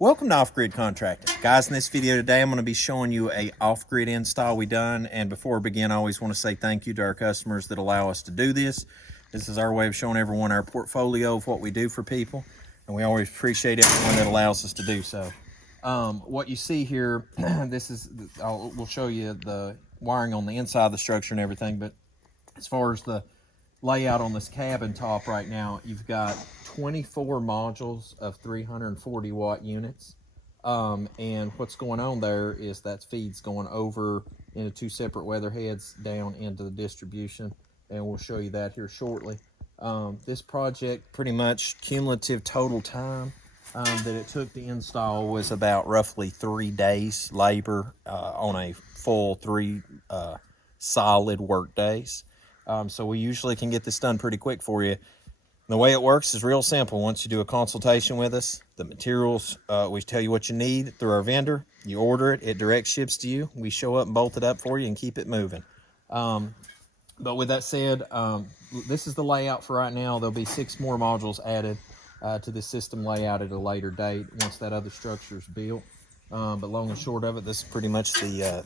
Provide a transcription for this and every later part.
Welcome to Off-Grid Contracting. Guys, in this video today, I'm going to be showing you a off-grid install we done. And before we begin, I always want to say thank you to our customers that allow us to do this. This is our way of showing everyone our portfolio of what we do for people. And we always appreciate everyone that allows us to do so. What you see here, we'll show you the wiring on the inside of the structure and everything. But as far as the layout on this cabin top right now, you've got 24 modules of 340 watt units, and what's going on there is that feed's going over into two separate weather heads down into the distribution, and we'll show you that here shortly. This project, pretty much cumulative total time that it took to install was about roughly 3 days labor on a full 3 solid work days. So we usually can get this done pretty quick for you. The way it works is real simple. Once you do a consultation with us, the materials, we tell you what you need through our vendor. You order it, it direct ships to you. We show up and bolt it up for you and keep it moving. But with that said, this is the layout for right now. There'll be 6 more modules added to the system layout at a later date once that other structure is built. But long and short of it, this is pretty much the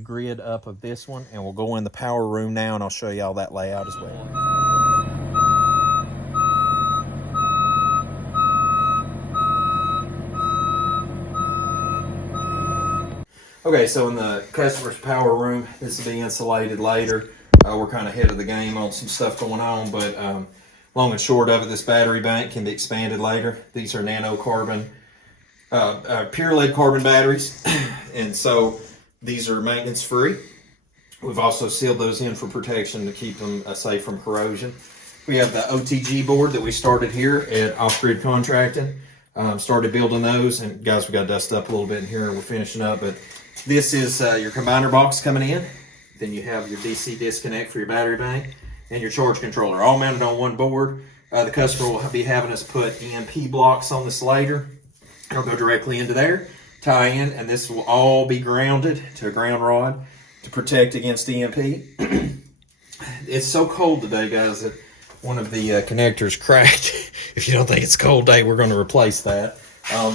grid up of this one. And we'll go in the power room now, and I'll show you all that layout as well. Okay, so in the customer's power room, this will be insulated later. We're kind of ahead of the game on some stuff going on, but long and short of it, this battery bank can be expanded later. These are nanocarbon, pure lead carbon batteries, and so these are maintenance free. We've also sealed those in for protection to keep them safe from corrosion. We have the OTG board that we started here at Off-Grid Contracting. Started building those, and guys, we got to dust up a little bit in here and we're finishing up, but this is your combiner box coming in. Then you have your DC disconnect for your battery bank and your charge controller, all mounted on one board. The customer will be having us put EMP blocks on this later. It'll go directly into there, tie in, and this will all be grounded to a ground rod to protect against EMP. It's so cold today, guys, that one of the connectors cracked. If you don't think it's a cold day, we're going to replace that.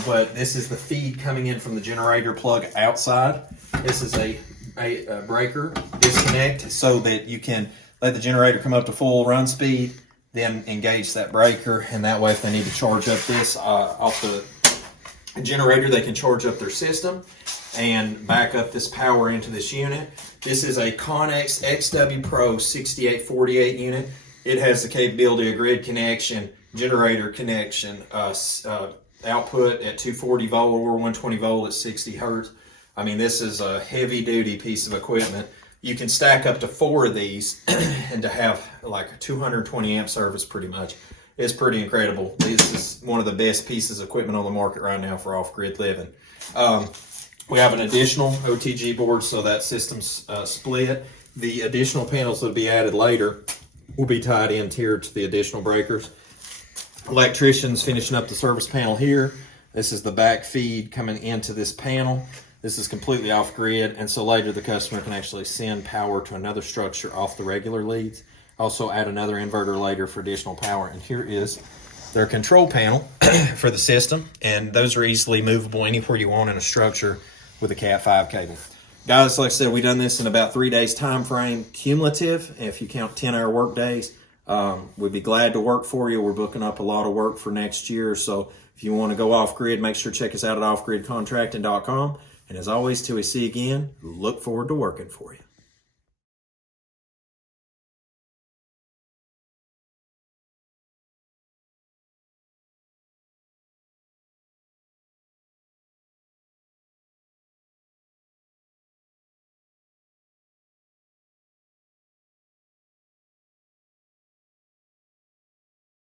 But this is the feed coming in from the generator plug outside. This is a breaker disconnect so that you can let the generator come up to full run speed, then engage that breaker, and that way if they need to charge up this off the generator, they can charge up their system and back up this power into this unit. This is a Connex XW Pro 6848 unit. It has the capability of grid connection, generator connection, output at 240 volt or 120 volt at 60 hertz. I mean, this is a heavy duty piece of equipment. You can stack up to 4 of these and to have like a 220 amp service pretty much. It's pretty incredible. This is one of the best pieces of equipment on the market right now for off-grid living. We have an additional OTG board, so that system's split. The additional panels that will be added later will be tied in here to the additional breakers. Electricians finishing up the service panel here. This is the back feed coming into this panel. This is completely off grid, and so later the customer can actually send power to another structure off the regular leads. Also add another inverter later for additional power. And here is their control panel for the system, and those are easily movable anywhere you want in a structure with a Cat 5 cable. Guys, like I said, we've done this in about 3 days time frame cumulative. If you count 10-hour work days, we'd be glad to work for you. We're booking up a lot of work for next year. So if you want to go off grid, make sure to check us out at offgridcontracting.com. And as always, till we see you again, look forward to working for you.